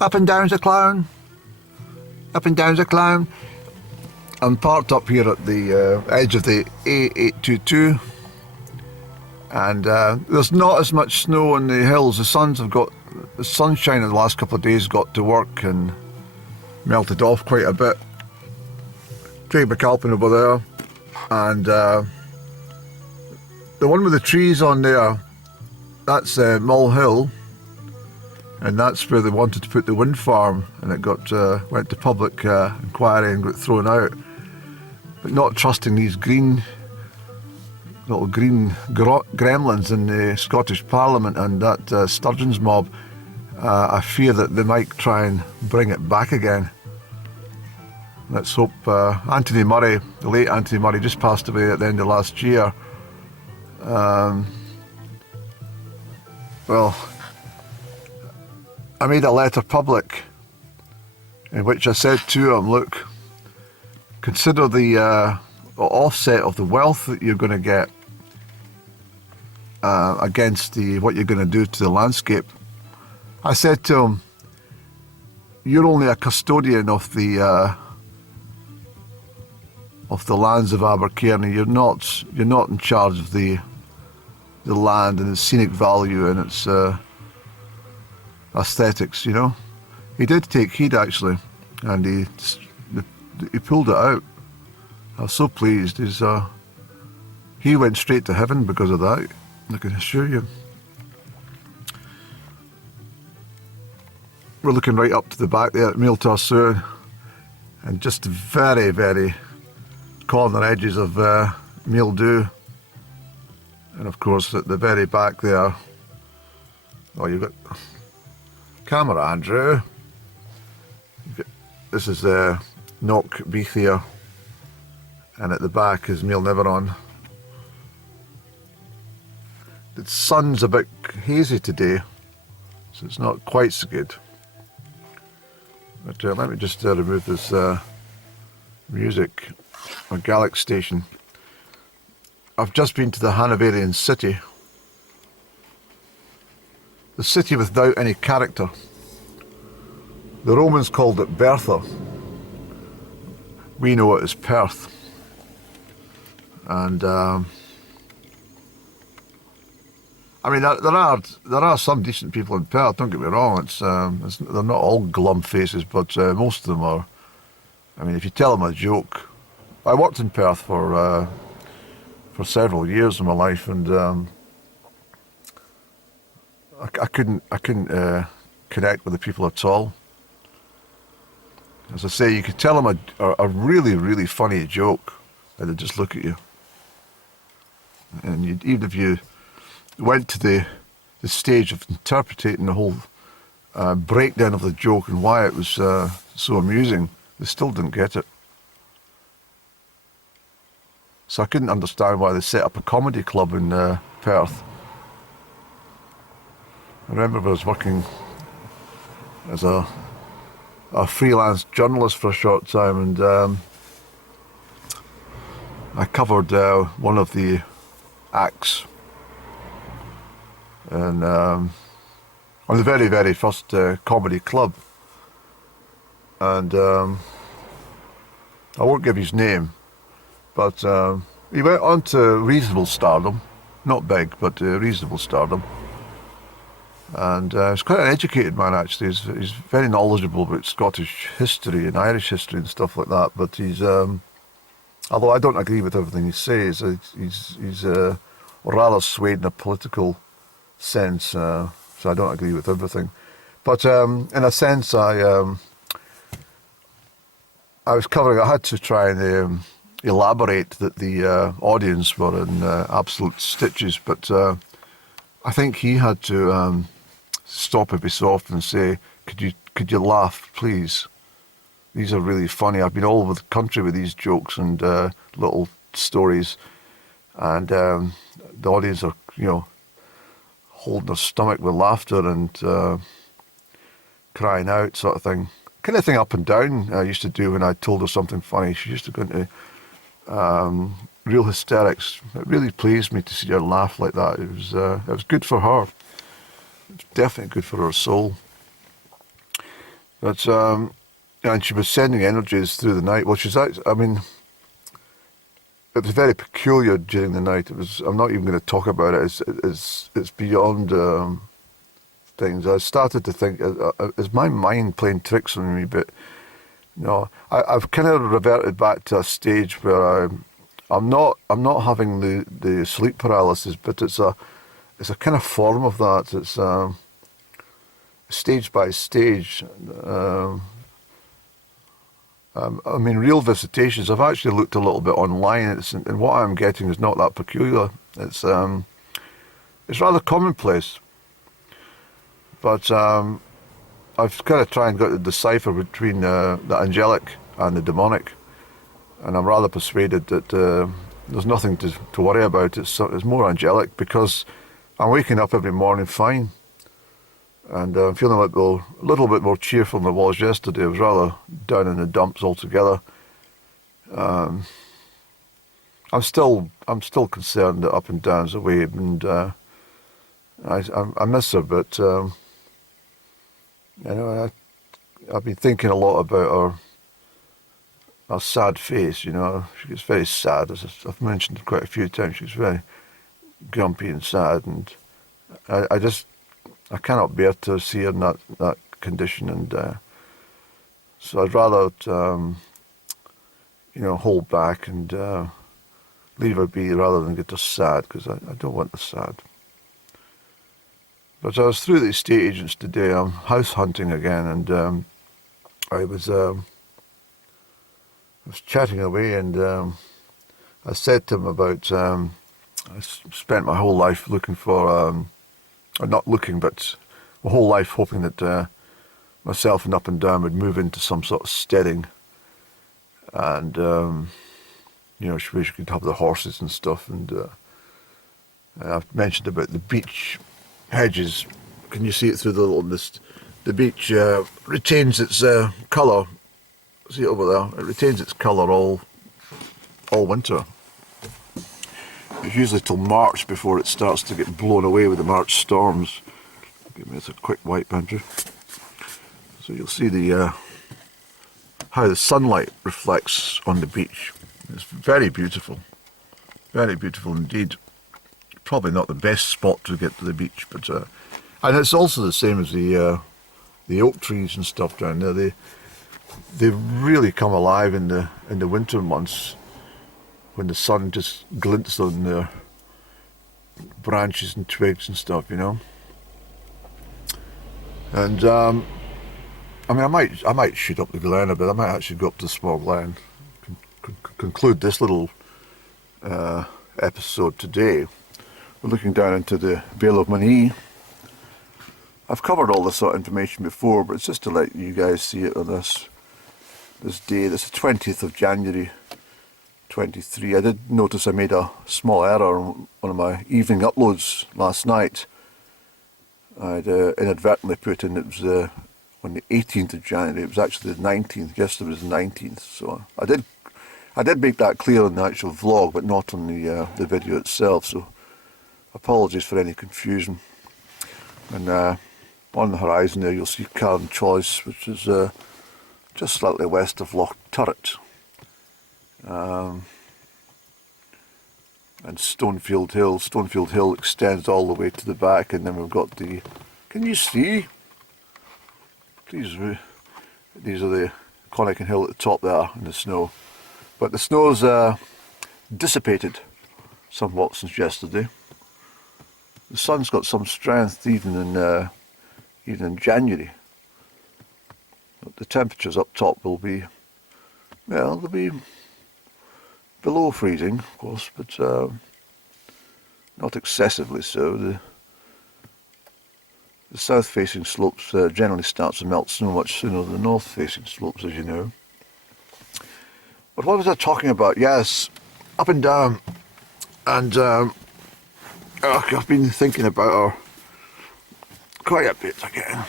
Up and down's a clown. Up and down's a clown. I'm parked up here at the edge of the A822, and there's not as much snow on the hills. The sunshine in the last couple of days got to work and melted off quite a bit. Craig McAlpin over there, and the one with the trees on there, that's Mull Hill, and that's where they wanted to put the wind farm, and it got went to public inquiry and got thrown out. But not trusting these little green gremlins in the Scottish Parliament and that Sturgeon's mob, I fear that they might try and bring it back again. Let's hope. Anthony Murray, the late Anthony Murray, just passed away at the end of last year. Well, I made a letter public in which I said to him, look, consider the offset of the wealth that you're going to get against what you're going to do to the landscape. I said to him, you're only a custodian of the lands of Abercairnie. You're not in charge of the land and its scenic value and its aesthetics. You know, he did take heed actually, and he pulled it out. I was so pleased. He went straight to heaven because of that, I can assure you. We're looking right up to the back there at Mealtarsoon, and just the very, very corner edges of Mealdew. And of course at the very back there, you've got camera, Andrew. This is Knock Beathier, and at the back is Mealniveron. The sun's a bit hazy today, so it's not quite so good. But let me just remove this music or Gaelic station. I've just been to the Hanoverian city. The city without any character. The Romans called it Bertha. We know it as Perth. And I mean, there are some decent people in Perth. Don't get me wrong. They're not all glum faces, but most of them are. I mean, if you tell them a joke, I worked in Perth for several years of my life, and I couldn't connect with the people at all. As I say, you could tell them a really, really funny joke, and they'd just look at you. And even if you went to the stage of interpreting the whole breakdown of the joke and why it was so amusing, they still didn't get it. So I couldn't understand why they set up a comedy club in Perth. I remember I was working as a freelance journalist for a short time, and I covered one of the acts, and on the very, very first comedy club, and I won't give his name, but he went on to reasonable stardom, not big, but reasonable stardom. And he's quite an educated man, actually. He's very knowledgeable about Scottish history and Irish history and stuff like that. But he's, although I don't agree with everything he says, he's rather swayed in a political sense. So I don't agree with everything. But in a sense, I was covering. I had to try and elaborate that the audience were in absolute stitches. But I think he had to stop every so often and say, could you laugh, please? These are really funny. I've been all over the country with these jokes and little stories, and the audience are, holding their stomach with laughter and crying out, sort of thing. Kind of thing up and down I used to do when I told her something funny. She used to go into real hysterics. It really pleased me to see her laugh like that. It was good for her. It's definitely good for her soul. But and she was sending energies through the night. Well, she's actually, I mean, it was very peculiar during the night. It was. I'm not even going to talk about it. It's beyond things. I started to think, is my mind playing tricks on me? But no, I've kind of reverted back to a stage where I'm not having the sleep paralysis, but it's a kind of form of that. It's stage by stage. I mean, real visitations. I've actually looked a little bit online, and what I'm getting is not that peculiar. It's rather commonplace. But I've kind of tried and got to decipher between the angelic and the demonic, and I'm rather persuaded that there's nothing to worry about. It's more angelic, because I'm waking up every morning fine, and I'm feeling a little bit more cheerful than I was yesterday. I was rather down in the dumps altogether. I'm still concerned that Up and Down's away, and I miss her, but I've been thinking a lot about her sad face. She gets very sad, as I've mentioned quite a few times. She's very grumpy and sad, and I cannot bear to see her in that condition, and so I'd rather hold back and leave her be rather than get her sad, because I don't want her sad. But I was through the estate agents today. I'm house hunting again, and I was chatting away, and I said to him about I spent my whole life looking for, or not looking, but my whole life hoping that myself and Up and Down would move into some sort of steading, and she could have the horses and stuff, and I've mentioned about the beech hedges. Can you see it through the little mist? The beech retains its colour. See it over there? It retains its colour all winter. It's usually till March before it starts to get blown away with the March storms. Give me a quick wipe, Andrew. So you'll see how the sunlight reflects on the beech. It's very beautiful indeed. Probably not the best spot to get to the beach, but and it's also the same as the oak trees and stuff down there. They really come alive in the winter months, when the sun just glints on their branches and twigs and stuff, And I mean, I might shoot up the glen a bit. I might actually go up to the small glen. Conclude this little episode today. We're looking down into the Vale of Monee. I've covered all this sort of information before, but it's just to let you guys see it on this day. This is the 20th of January 23. I did notice I made a small error on one of my evening uploads last night. I'd inadvertently put in it was on the 18th of January. It was actually the 19th. Yesterday was the 19th. So I did make that clear on the actual vlog, but not on the video itself. So apologies for any confusion. And on the horizon there, you'll see Carn Choice, which is just slightly west of Loch Turret. And Stonefield Hill. Stonefield Hill extends all the way to the back, and then we've got the... Can you see? These are the Connaught Hill at the top there in the snow. But the snow's dissipated somewhat since yesterday. The sun's got some strength even in January. But the temperatures up top will be, well, they'll be below freezing, of course, but not excessively so. The south-facing slopes generally start to melt snow much sooner than the north-facing slopes, as you know. But what was I talking about? Yes, Up and Down. And I've been thinking about her quite a bit again.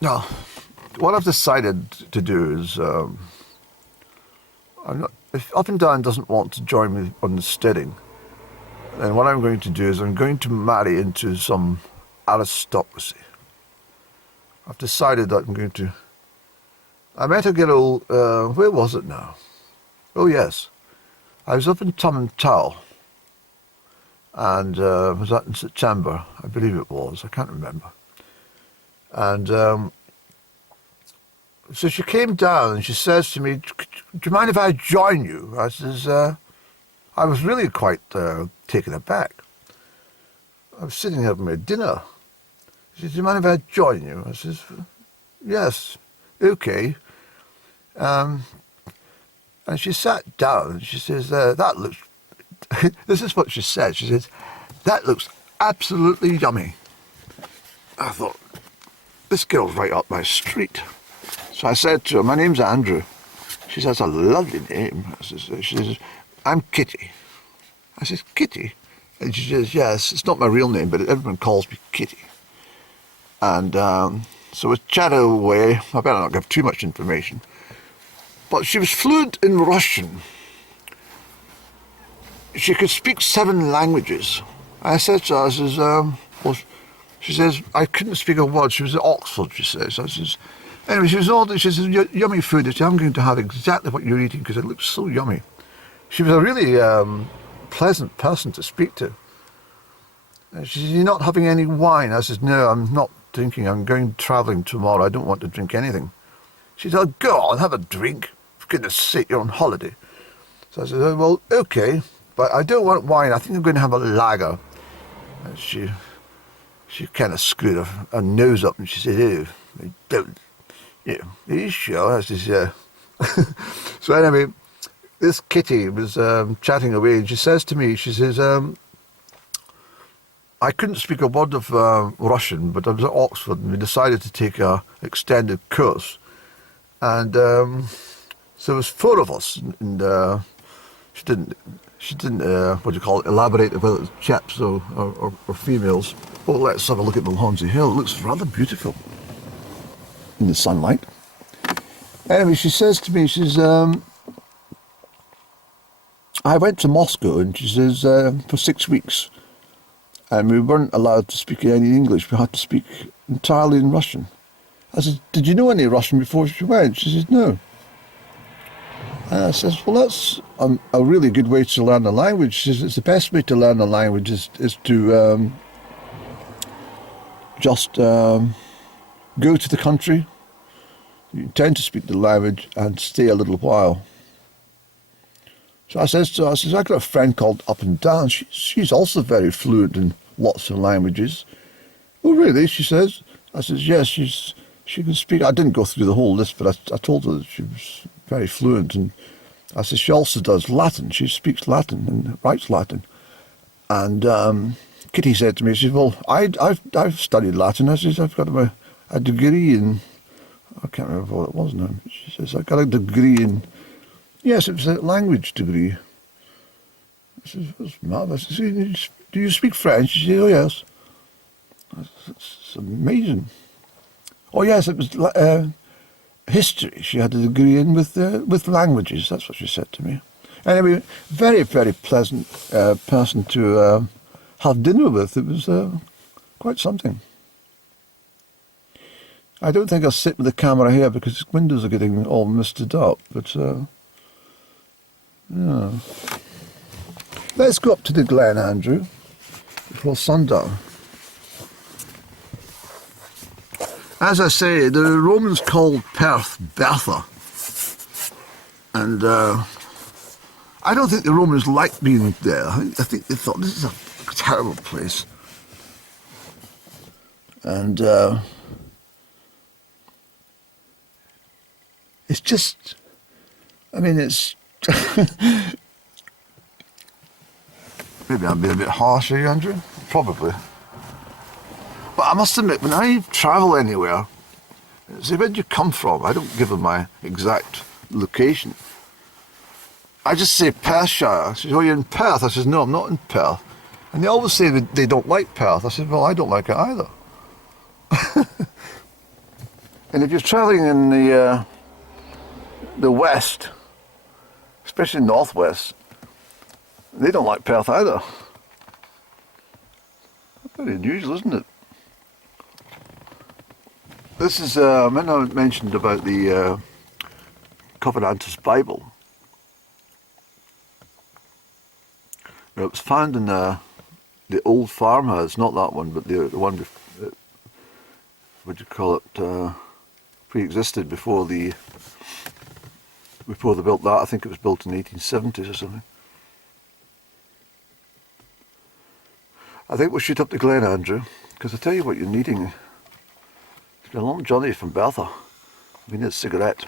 No, what I've decided to do is, if Up and Down doesn't want to join me on the steading, And what I'm going to do is I'm going to marry into some aristocracy. I've decided that I'm going to... I met a girl, where was it now? Oh yes, I was up in Tow, and was that in September? I believe it was, I can't remember. And so she came down and she says to me, do you mind if I join you? I says, I was really quite taken aback. I was sitting having my dinner. She says, do you mind if I join you? I says, yes, okay. And she sat down and she says, that looks, this is what she said, she says, that looks absolutely yummy. I thought, this girl's right up my street. So I said to her, my name's Andrew. She says, a lovely name. She says, I'm Kitty. I says, Kitty? And she says, yes, it's not my real name, but everyone calls me Kitty. And so we chatted away. I better not give too much information. But she was fluent in Russian. She could speak 7 languages. I said to her, I says, well, she says, I couldn't speak a word. She was at Oxford, she says. I says, anyway, she was older. She says, yummy food. I said, I'm going to have exactly what you're eating because it looks so yummy. She was a really pleasant person to speak to. And she says, you're not having any wine? I says, no, I'm not drinking. I'm going travelling tomorrow. I don't want to drink anything. She said, oh, go on, have a drink. For goodness sake, you're on holiday. So I said, oh, well, okay, but I don't want wine. I think I'm going to have a lager. And she kind of screwed her nose up and she said, oh, I don't. Yeah, are you sure? I says, yeah. So anyway, this Kitty was chatting away and she says to me, she says, I couldn't speak a word of Russian, but I was at Oxford and we decided to take a extended course. And so there was 4 of us, and she didn't what do you call it, elaborate whether it's chaps or females. Well, let's have a look at Mulhonsey Hill. It looks rather beautiful in the sunlight. Anyway, she says to me, she says, I went to Moscow, and she says, for 6 weeks, and we weren't allowed to speak any English. We had to speak entirely in Russian. I said, did you know any Russian before she went? She says, no. And I says, well, that's a really good way to learn the language. She says, it's the best way to learn the language is to just go to the country, you intend to speak the language, and stay a little while. So I says to her, I says, I've got a friend called Up and Down. She's also very fluent in lots of languages. Oh, really? She says. I says, yes, she can speak. I didn't go through the whole list, but I told her that she was very fluent. And I said, she also does Latin. She speaks Latin and writes Latin. And Kitty said to me, she said, well, I've studied Latin. I says, I've got a degree in, I can't remember what it was now. She says, I've got a degree in, yes, it was a language degree. I says, that's marvellous. I said, do you speak French? She said, oh, yes. It's amazing. Oh yes, it was history. She had a degree in with languages. That's what she said to me. Anyway, very, very pleasant person to have dinner with. It was quite something. I don't think I'll sit with the camera here because the windows are getting all misted up. But yeah, let's go up to the Glen, Andrew, before sundown. As I say, the Romans called Perth Bertha, and I don't think the Romans liked being there. I think they thought this is a terrible place, and it's just, I mean, it's maybe I'm being a bit harsh here, Andrew, probably. But I must admit, when I travel anywhere, say, where do you come from? I don't give them my exact location. I just say Perthshire. She says, oh, you're in Perth? I says, no, I'm not in Perth. And they always say that they don't like Perth. I said, well, I don't like it either. And if you're travelling in the west, especially northwest, they don't like Perth either. Very unusual, isn't it? This is, I mentioned about the Covenanter's Bible. Now, it was found in the old farmhouse, not that one, but the one, what do you call it, pre-existed before they built that. I think it was built in the 1870s or something. I think we'll shoot up the glen, Andrew, because I tell you what you're needing. It's been a long journey from Bertha. We need a cigarette.